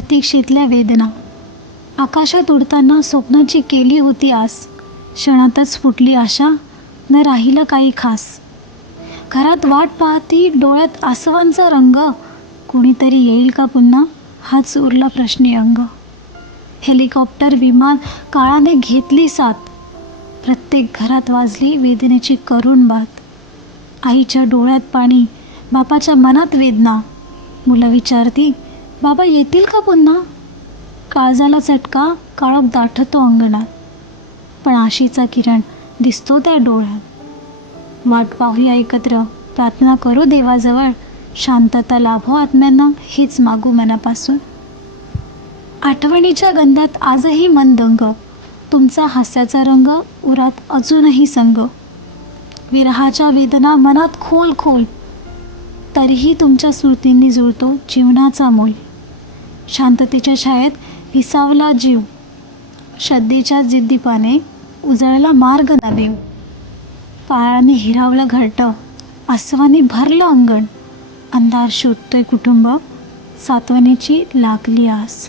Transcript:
प्रतीक्षेतल्या वेदना. आकाशात उडताना स्वप्नाची केली होती आस. क्षणातच फुटली आशा, न राहिलं काही खास. घरात वाट पाहती, डोळ्यात आसवांचा रंग. कोणीतरी येईल का पुन्हा, हाच उरला प्रश्नी अंग. हेलिकॉप्टर, विमान, काळाने घेतली साथ. प्रत्येक घरात वाजली वेदनेची करुण बात. आईच्या डोळ्यात पाणी, बापाच्या मनात वेदना. मुलं विचारती, बाबा येतील का पुन्हा. काळजाला चटका, काळोख दाटतो अंगणात. पण आशेचा किरण दिसतो त्या डोळ्यात. वाट पाहूया एकत्र, प्रार्थना करू देवाजवळ. शांतता लाभो आत्म्यांना, हेच मागू मनापासून. आठवणीच्या गंधात आजही मन दंग. तुमचा हास्याचा रंग, उरात अजूनही संग. विरहाच्या वेदना मनात खोल खोल. तरीही तुमच्या स्मृतींनी जुळतो जीवनाचा मोल. शांततेच्या छायेत विसावला जीव. श्रद्धेच्या जिद्दीपाने उजळला मार्ग नवीन. काळाने हिरावलं घरटं, आसवांनी भरलं अंगण. अंधार शोधतोय कुटुंब, सात्वनेची लागली आस.